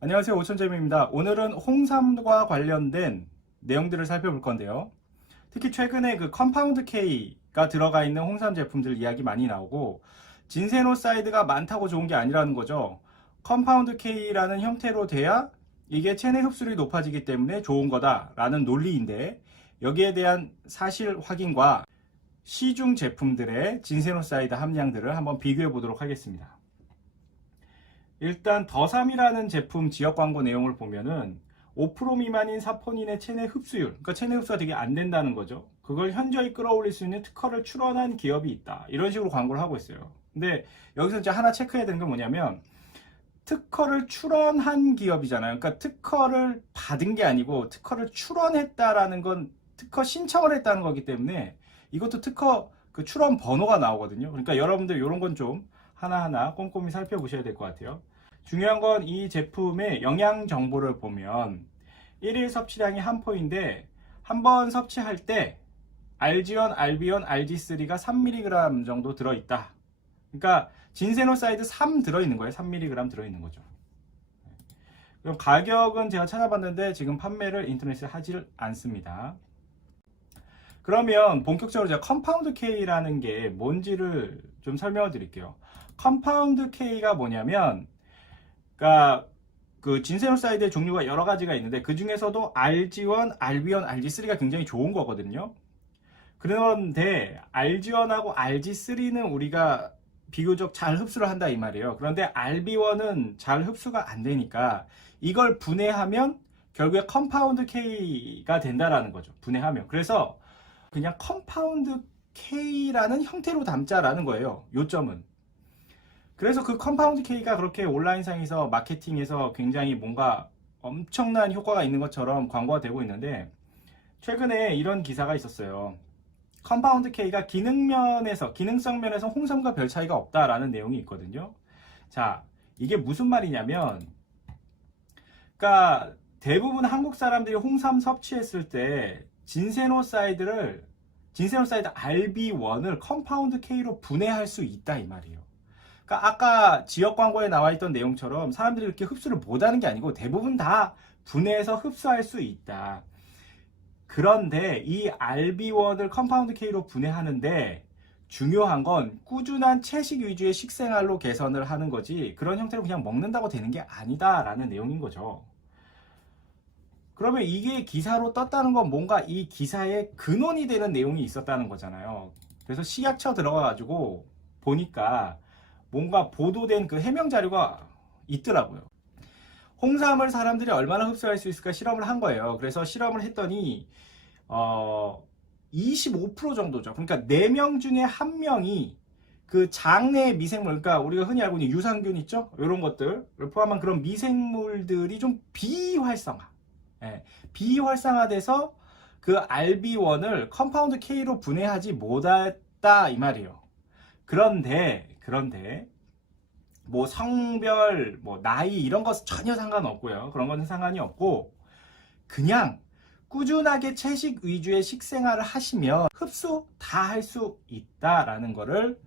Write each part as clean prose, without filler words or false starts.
안녕하세요, 오천재미입니다. 오늘은 홍삼과 관련된 내용들을 살펴볼 건데요. 특히 최근에 그 컴파운드 K가 들어가 있는 홍삼 제품들 이야기 많이 나오고, 진세노사이드가 많다고 좋은 게 아니라는 거죠. 컴파운드 K라는 형태로 돼야 이게 체내 흡수율이 높아지기 때문에 좋은 거다라는 논리인데, 여기에 대한 사실 확인과 시중 제품들의 진세노사이드 함량들을 한번 비교해 보도록 하겠습니다. 일단 더삼이라는 제품 지역 광고 내용을 보면은 5% 미만인 사포닌의 체내 흡수율, 그러니까 체내 흡수가 되게 안 된다는 거죠. 그걸 현저히 끌어올릴 수 있는 특허를 출원한 기업이 있다, 이런 식으로 광고를 하고 있어요. 근데 여기서 이제 하나 체크해야 되는 건 뭐냐면, 특허를 출원한 기업이잖아요. 그러니까 특허를 받은 게 아니고 특허를 출원했다라는 건 특허 신청을 했다는 거기 때문에 이것도 특허 그 출원 번호가 나오거든요. 그러니까 여러분들 이런 건 좀 하나하나 꼼꼼히 살펴보셔야 될 것 같아요. 중요한 건 이 제품의 영양 정보를 보면 1일 섭취량이 한 포인데, 한 번 섭취할 때 알지온, 알비온, RG3가 3mg 정도 들어있다. 그러니까 진세노사이드 3 들어있는 거예요. 3mg 들어있는 거죠. 그럼 가격은 제가 찾아봤는데 지금 판매를 인터넷에 하질 않습니다. 그러면 본격적으로 제가 컴파운드 K라는 게 뭔지를 좀 설명을 드릴게요. 컴파운드 K가 뭐냐면, 그러니까 그 진세노사이드의 종류가 여러 가지가 있는데 그 중에서도 RG1, 알비온, RG3가 굉장히 좋은 거거든요. 그런데 RG1하고 RG3는 우리가 비교적 잘 흡수를 한다 이 말이에요. 그런데 RB1은 잘 흡수가 안 되니까 이걸 분해하면 결국에 컴파운드 K가 된다라는 거죠. 분해하면. 그래서 그냥 컴파운드 K라는 형태로 담자라는 거예요. 요점은. 그래서 그 컴파운드 K가 그렇게 온라인상에서 마케팅에서 굉장히 뭔가 엄청난 효과가 있는 것처럼 광고가 되고 있는데, 최근에 이런 기사가 있었어요. 컴파운드 K가 기능성 면에서 홍삼과 별 차이가 없다라는 내용이 있거든요. 자, 이게 무슨 말이냐면, 그러니까 대부분 한국 사람들이 홍삼 섭취했을 때 진세노사이드 RB1을 컴파운드 K로 분해할 수 있다 이 말이에요. 그러니까 아까 지역 광고에 나와 있던 내용처럼 사람들이 이렇게 흡수를 못하는 게 아니고 대부분 다 분해해서 흡수할 수 있다. 그런데 이 RB1을 컴파운드 K로 분해하는데 중요한 건 꾸준한 채식 위주의 식생활로 개선을 하는 거지, 그런 형태로 그냥 먹는다고 되는 게 아니다 라는 내용인 거죠. 그러면 이게 기사로 떴다는 건 뭔가 이 기사에 근원이 되는 내용이 있었다는 거잖아요. 그래서 식약처 들어가 가지고 보니까 뭔가 보도된 그 해명 자료가 있더라고요. 홍삼을 사람들이 얼마나 흡수할 수 있을까 실험을 한 거예요. 그래서 실험을 했더니 25% 정도죠. 그러니까 4명 중에 1명이 그 장내 미생물, 그러니까 우리가 흔히 알고 있는 유산균 있죠? 이런 것들을 포함한 그런 미생물들이 좀 비활성화돼서 그 RB1을 컴파운드 K로 분해하지 못했다 이 말이에요. 그런데 뭐 성별, 뭐 나이 이런 거 전혀 상관없고요. 그런 거는 상관이 없고, 그냥 꾸준하게 채식 위주의 식생활을 하시면 흡수 다 할 수 있다라는 거를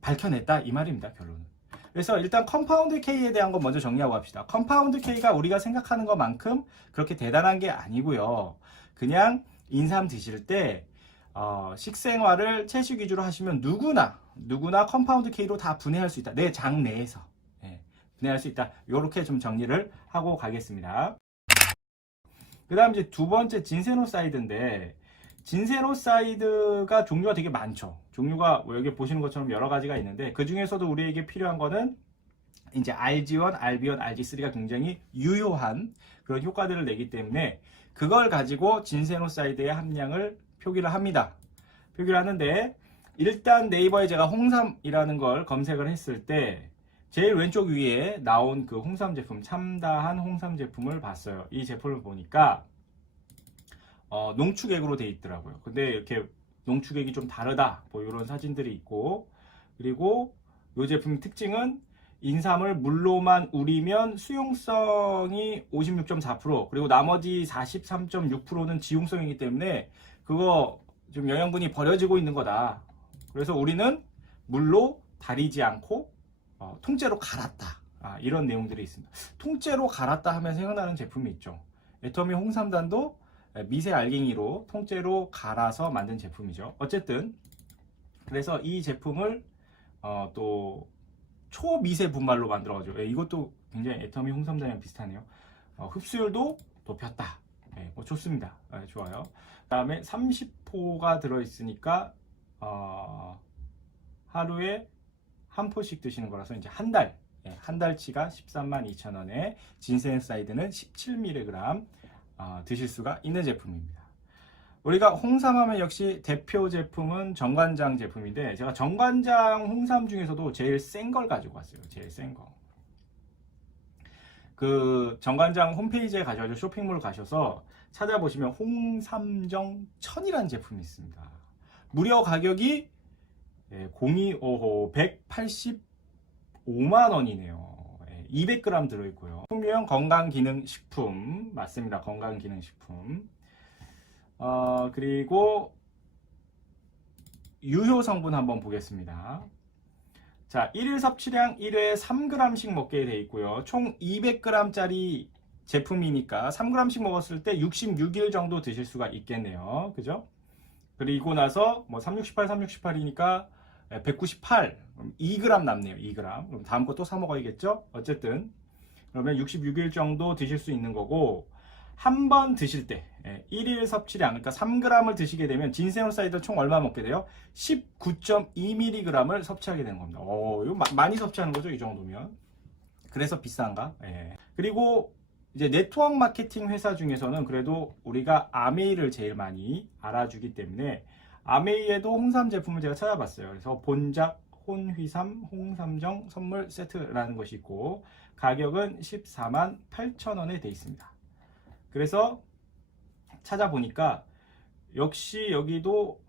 밝혀냈다 이 말입니다, 결론은. 그래서 일단 컴파운드 K에 대한 거 먼저 정리하고 합시다. 컴파운드 K가 우리가 생각하는 것만큼 그렇게 대단한 게 아니고요. 그냥 인삼 드실 때 식생활을 채식 위주로 하시면 누구나 컴파운드 K로 다 분해할 수 있다. 내 장 내에서 분해할 수 있다. 이렇게 좀 정리를 하고 가겠습니다. 그 다음 이제 두 번째 진세노사이드인데, 진세노사이드가 종류가 되게 많죠. 종류가 뭐 여기 보시는 것처럼 여러 가지가 있는데, 그 중에서도 우리에게 필요한 거는 이제 RG1, RB1, RG3가 굉장히 유효한 그런 효과들을 내기 때문에 그걸 가지고 진세노사이드의 함량을 표기를 합니다. 표기를 하는데, 일단 네이버에 제가 홍삼이라는 걸 검색을 했을 때 제일 왼쪽 위에 나온 그 홍삼 제품, 참다한 홍삼 제품을 봤어요. 이 제품을 보니까 농축액으로 돼 있더라고요. 근데 이렇게 농축액이 좀 다르다, 뭐 이런 사진들이 있고, 그리고 이 제품 특징은 인삼을 물로만 우리면 수용성이 56.4%, 그리고 나머지 43.6%는 지용성이기 때문에 그거 좀 영양분이 버려지고 있는 거다. 그래서 우리는 물로 달이지 않고 통째로 갈았다. 이런 내용들이 있습니다. 통째로 갈았다 하면 생각나는 제품이 있죠. 애터미 홍삼단도 미세 알갱이로 통째로 갈아서 만든 제품이죠. 어쨌든 그래서 이 제품을 또 초미세 분말로 만들어가지고 이것도 굉장히 애터미 홍삼단이랑 비슷하네요. 흡수율도 높였다. 뭐 좋습니다. 좋아요. 그 다음에 30포가 들어있으니까 하루에 한 포씩 드시는 거라서 이제 한 달치가 132,000원에 진센사이드는 17mg 드실 수가 있는 제품입니다. 우리가 홍삼하면 역시 대표 제품은 정관장 제품인데 제가 정관장 홍삼 중에서도 제일 센 걸 가지고 왔어요. 제일 센 거. 그 정관장 홈페이지에 가셔서 쇼핑몰 가셔서 찾아보시면 홍삼정 1000이라는 제품이 있습니다. 무려 가격이 0255 185만 원이네요. 200g 들어있고요. 풍미형 건강기능식품 맞습니다. 건강기능식품. 그리고 유효 성분 한번 보겠습니다. 자, 1일 섭취량 1회에 3g씩 먹게 돼 있고요. 총 200g짜리 제품이니까 3g씩 먹었을 때 66일 정도 드실 수가 있겠네요. 그죠? 그리고 나서 뭐 368, 368이니까 198, 2g 남네요. 2g. 그럼 다음 거 또 사 먹어야겠죠? 어쨌든 그러면 66일 정도 드실 수 있는 거고 한 번 드실 때 1일 섭취량 그러니까 3g을 드시게 되면 진세노사이드 총 얼마 먹게 돼요? 19.2mg을 섭취하게 되는 겁니다. 이거 많이 섭취하는 거죠, 이 정도면. 그래서 비싼가? 그리고 이제 네트워크 마케팅 회사 중에서는 그래도 우리가 아메이를 제일 많이 알아주기 때문에 아메이에도 홍삼 제품을 제가 찾아봤어요. 그래서 본작 혼휘삼 홍삼정 선물 세트라는 것이 있고 가격은 148,000원에 되어 있습니다. 그래서 찾아보니까 역시 여기도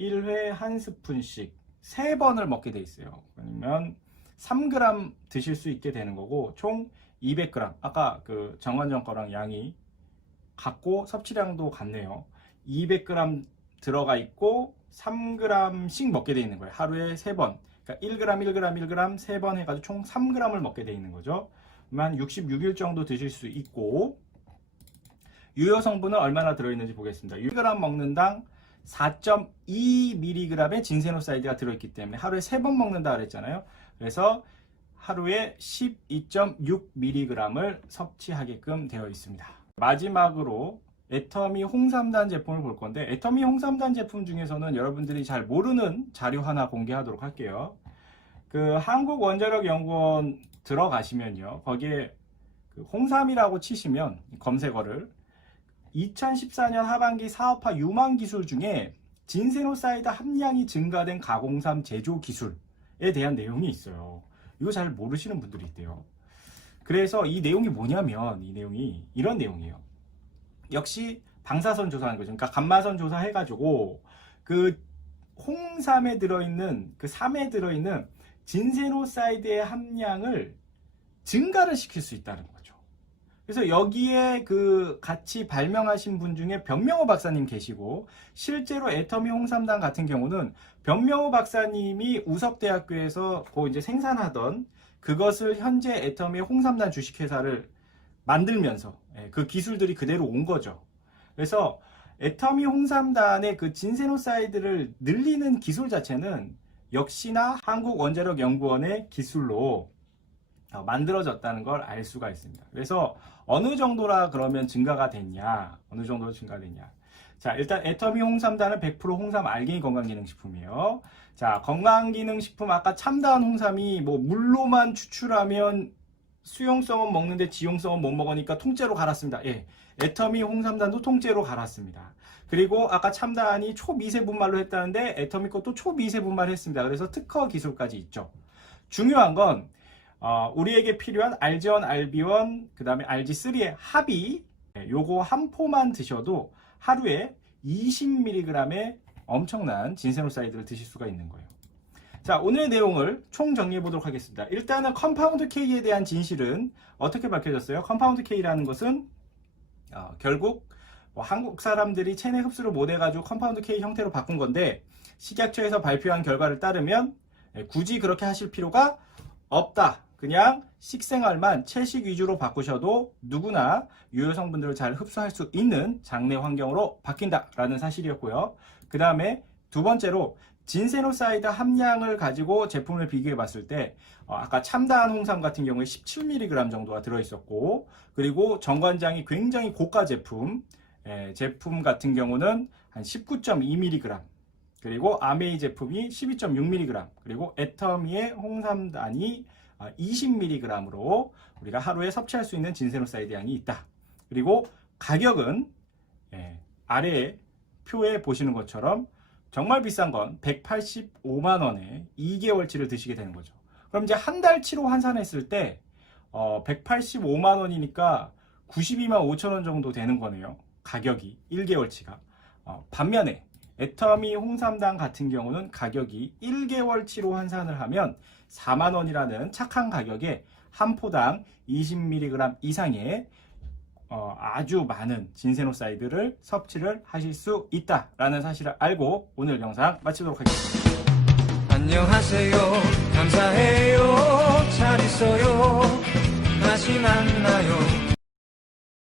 1회 한 스푼씩 3번을 먹게 돼 있어요. 그러면 3g 드실 수 있게 되는 거고 총 200g. 아까 그 정관장 거랑 양이 같고 섭취량도 같네요. 200g 들어가 있고 3g씩 먹게 돼 있는 거예요. 하루에 3번. 그러니까 1g, 1g, 1g 3번 해가지고 총 3g을 먹게 돼 있는 거죠. 만 66일 정도 드실 수 있고 유효 성분은 얼마나 들어있는지 보겠습니다. 1g 먹는 당 4.2mg의 진세노사이드가 들어있기 때문에 하루에 3번 먹는다 그랬잖아요. 그래서 하루에 12.6mg을 섭취하게끔 되어 있습니다. 마지막으로 애터미 홍삼단 제품을 볼 건데 애터미 홍삼단 제품 중에서는 여러분들이 잘 모르는 자료 하나 공개하도록 할게요. 그 한국원자력연구원 들어가시면요. 거기에 그 홍삼이라고 치시면 검색어를 2014년 하반기 사업화 유망 기술 중에 진세노사이드 함량이 증가된 가공삼 제조 기술에 대한 내용이 있어요. 이거 잘 모르시는 분들이 있대요. 그래서 이 내용이 뭐냐면 이 내용이 이런 내용이에요. 역시 방사선 조사하는 거죠. 그러니까 감마선 조사해가지고 그 홍삼에 들어있는 그 삼에 들어있는 진세노사이드의 함량을 증가를 시킬 수 있다는 거죠. 그래서 여기에 그 같이 발명하신 분 중에 변명호 박사님 계시고 실제로 애터미 홍삼단 같은 경우는 변명호 박사님이 우석대학교에서 그 이제 생산하던 그것을 현재 애터미 홍삼단 주식회사를 만들면서 그 기술들이 그대로 온 거죠. 그래서 애터미 홍삼단의 그 진세노사이드를 늘리는 기술 자체는 역시나 한국원자력연구원의 기술로 만들어졌다는 걸 알 수가 있습니다. 그래서 어느 정도라 그러면 증가가 됐냐? 어느 정도로 증가됐냐? 자, 일단 애터미 홍삼단은 100% 홍삼 알갱이 건강기능식품이에요. 자, 건강기능식품 아까 참다한 홍삼이 뭐 물로만 추출하면 수용성은 먹는데 지용성은 못 먹으니까 통째로 갈았습니다. 애터미 홍삼단도 통째로 갈았습니다. 그리고 아까 참다한이 초미세 분말로 했다는데 애터미 것도 초미세 분말을 했습니다. 그래서 특허 기술까지 있죠. 중요한 건 우리에게 필요한 RG1, RB1, 그 다음에 RG3의 합이 요거 한 포만 드셔도 하루에 20mg의 엄청난 진세노사이드를 드실 수가 있는 거예요. 자, 오늘의 내용을 총 정리해 보도록 하겠습니다. 일단은 컴파운드 K에 대한 진실은 어떻게 밝혀졌어요? 컴파운드 K라는 것은 결국 한국 사람들이 체내 흡수를 못 해가지고 컴파운드 K 형태로 바꾼 건데 식약처에서 발표한 결과를 따르면 굳이 그렇게 하실 필요가 없다. 그냥 식생활만 채식 위주로 바꾸셔도 누구나 유효 성분들을 잘 흡수할 수 있는 장내 환경으로 바뀐다라는 사실이었고요. 그 다음에 두 번째로 진세노사이드 함량을 가지고 제품을 비교해 봤을 때 아까 참다한 홍삼 같은 경우에 17mg 정도가 들어있었고, 그리고 정관장이 굉장히 고가 제품 같은 경우는 한 19.2mg, 그리고 아메이 제품이 12.6mg, 그리고 애터미의 홍삼단이 20mg으로 우리가 하루에 섭취할 수 있는 진세노사이드 양이 있다. 그리고 가격은 아래에 표에 보시는 것처럼 정말 비싼 건 185만 원에 2개월치를 드시게 되는 거죠. 그럼 이제 한 달치로 환산했을 때 185만 원이니까 92만 5천 원 정도 되는 거네요. 가격이 1개월치가. 반면에 애터미 홍삼당 같은 경우는 가격이 1개월치로 환산을 하면 4만 원이라는 착한 가격에 한 포당 20mg 이상의 아주 많은 진세노사이드를 섭취를 하실 수 있다라는 사실을 알고 오늘 영상 마치도록 하겠습니다. 안녕하세요. 감사해요.